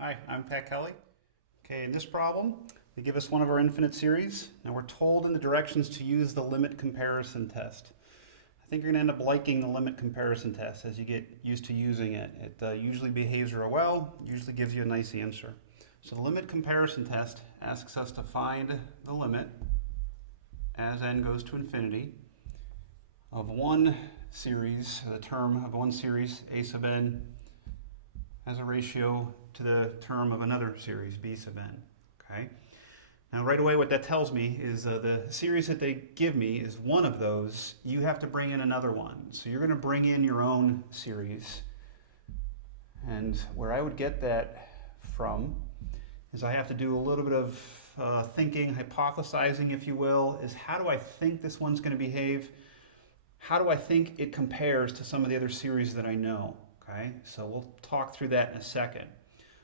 Hi, I'm Pat Kelly. Okay, in this problem, they give us one of our infinite series. Now we're told in the directions to use the limit comparison test. I think you're going to end up liking the limit comparison test as you get used to using it. It usually behaves real well, usually gives you a nice answer. So the limit comparison test asks us to find the limit as n goes to infinity of one series, the term of one series, a sub n, as a ratio to the term of another series, b sub n. Okay. Now right away what that tells me is the series that they give me is one of those. You have to bring in another one. So you're going to bring in your own series. And where I would get that from is I have to do a little bit of thinking, hypothesizing, if you will, is how do I think this one's going to behave? How do I think it compares to some of the other series that I know? Okay, so we'll talk through that in a second.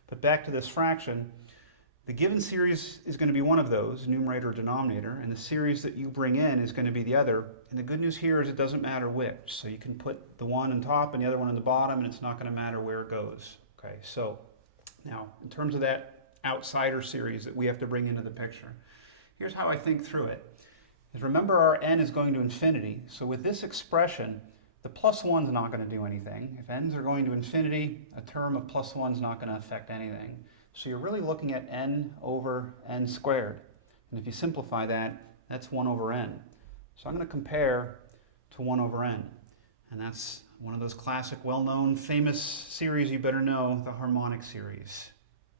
But back to this fraction, the given series is going to be one of those, numerator or denominator, and the series that you bring in is going to be the other. And the good news here is it doesn't matter which. So you can put the one on top and the other one on the bottom, and it's not going to matter where it goes. Okay, so now in terms of that outsider series that we have to bring into the picture, here's how I think through it. Is remember our n is going to infinity, so with this expression, the plus 1's not going to do anything. If n's are going to infinity, a term of plus 1's not going to affect anything. So you're really looking at n over n squared. And if you simplify that, that's 1 over n. So I'm going to compare to 1 over n. And that's one of those classic, well-known, famous series you better know, the harmonic series.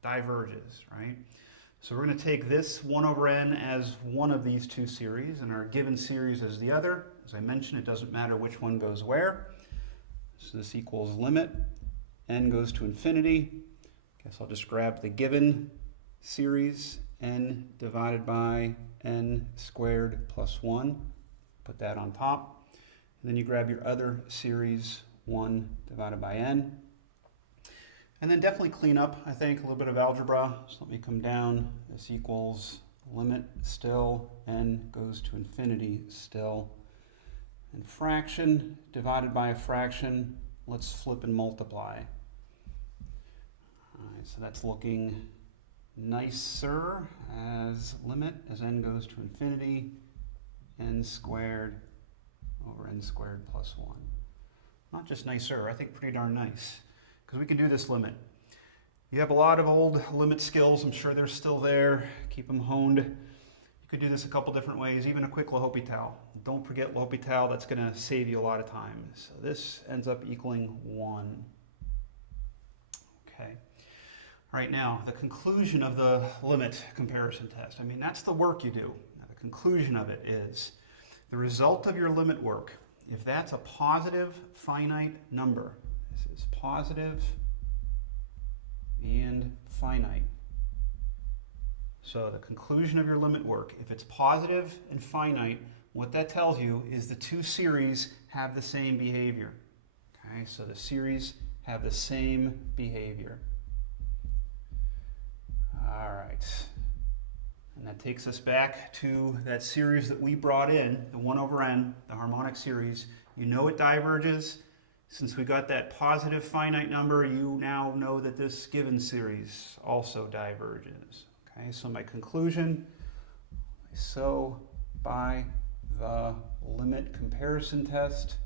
Diverges, right? So we're going to take this 1 over n as one of these two series, and our given series as the other. As I mentioned, it doesn't matter which one goes where. So this equals limit. N goes to infinity. Guess I'll just grab the given series, n divided by n squared plus 1. Put that on top. And then you grab your other series, 1 divided by n. And then definitely clean up, I think, a little bit of algebra. So let me come down. This equals limit still, n goes to infinity still. And fraction divided by a fraction, let's flip and multiply. All right, so that's looking nicer as limit as n goes to infinity, n squared over n squared plus 1. Not just nicer, I think pretty darn nice. Because we can do this limit. You have a lot of old limit skills. I'm sure they're still there. Keep them honed. You could do this a couple different ways, even a quick L'Hopital. Don't forget L'Hopital, that's going to save you a lot of time. So this ends up equaling 1. Okay. All right, now, the conclusion of the limit comparison test. I mean, that's the work you do. Now, the conclusion of it is the result of your limit work, if that's a positive finite number, this is positive and finite. So the conclusion of your limit work, if it's positive and finite, what that tells you is the two series have the same behavior. Okay, so the series have the same behavior. All right. And that takes us back to that series that we brought in, the 1 over n, the harmonic series. You know it diverges. Since we got that positive finite number, you now know that this given series also diverges. Okay, so my conclusion, so by the limit comparison test,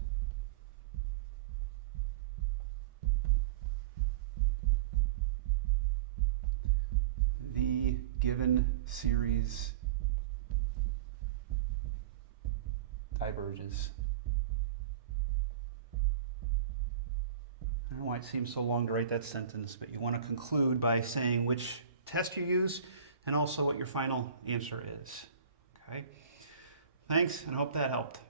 the given series diverges. I don't know why it seems so long to write that sentence, but you want to conclude by saying which test you use and also what your final answer is. Okay? Thanks, and I hope that helped.